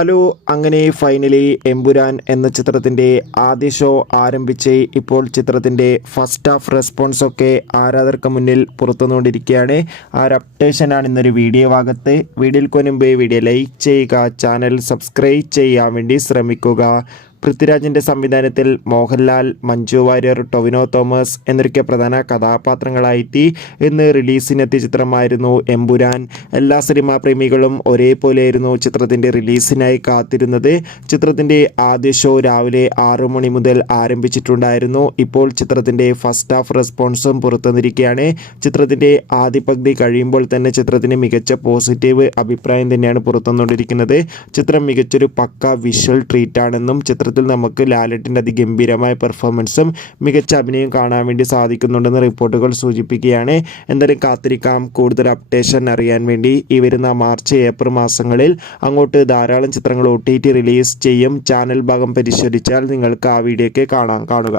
Hello, അങ്ങനെ finally Empuraan എന്ന ചിത്രത്തിൻ്റെ ആദ്യ ഷോ ആരംഭിച്ച് ഇപ്പോൾ ചിത്രത്തിൻ്റെ ഫസ്റ്റ് ഹാഫ് റെസ്പോൺസൊക്കെ ആരാധകർക്ക് മുന്നിൽ പുറത്തുവന്നുകൊണ്ടിരിക്കുകയാണ്. ആ ഒരു അപ്ഡേഷനാണ് ഇന്നൊരു വീഡിയോ ഭാഗത്ത്. വീഡിയോയ്ക്ക് മുൻപ് വീഡിയോ ലൈക്ക് ചെയ്യുക, ചാനൽ സബ്സ്ക്രൈബ് ചെയ്യാൻ വേണ്ടി ശ്രമിക്കുക. പൃഥ്വിരാജിൻ്റെ സംവിധാനത്തിൽ മോഹൻലാൽ, മഞ്ജു വാര്യർ, ടൊവിനോ തോമസ് എന്നൊക്കെ പ്രധാന കഥാപാത്രങ്ങളായി ഇന്ന് റിലീസിനെത്തിയ ചിത്രമായിരുന്നു എമ്പുരാൻ. എല്ലാ സിനിമാ പ്രേമികളും ഒരേപോലെയായിരുന്നു ചിത്രത്തിൻ്റെ റിലീസിനായി കാത്തിരുന്നത്. ചിത്രത്തിൻ്റെ ആദ്യ ഷോ രാവിലെ 6 മണി മുതൽ ആരംഭിച്ചിട്ടുണ്ടായിരുന്നു. ഇപ്പോൾ ചിത്രത്തിൻ്റെ ഫസ്റ്റ് ഹാഫ് റെസ്പോൺസും പുറത്തുവന്നിരിക്കുകയാണ്. ചിത്രത്തിൻ്റെ ആദ്യ പകുതി കഴിയുമ്പോൾ തന്നെ ചിത്രത്തിന് മികച്ച പോസിറ്റീവ് അഭിപ്രായം തന്നെയാണ് പുറത്തുവന്നുകൊണ്ടിരിക്കുന്നത്. ചിത്രം മികച്ചൊരു പക്ക വിഷ്വൽ ട്രീറ്റാണെന്നും ചിത്രത്തിൽ നമുക്ക് ലാലേട്ടൻ്റെ അതിഗംഭീരമായ പെർഫോമൻസും മികച്ച അഭിനയം കാണാൻ വേണ്ടി സാധിക്കുന്നുണ്ടെന്ന് റിപ്പോർട്ടുകൾ സൂചിപ്പിക്കുകയാണ്. എന്തായാലും കാത്തിരിക്കാം കൂടുതൽ അപ്ഡേഷൻ അറിയാൻ വേണ്ടി. ഈ വരുന്ന മാർച്ച് ഏപ്രിൽ മാസങ്ങളിൽ അങ്ങോട്ട് ധാരാളം ചിത്രങ്ങൾ OTT റിലീസ് ചെയ്യും. ചാനൽ ഭാഗം പരിശോധിച്ചാൽ നിങ്ങൾക്ക് ആ വീഡിയോ ഒക്കെ കാണുക.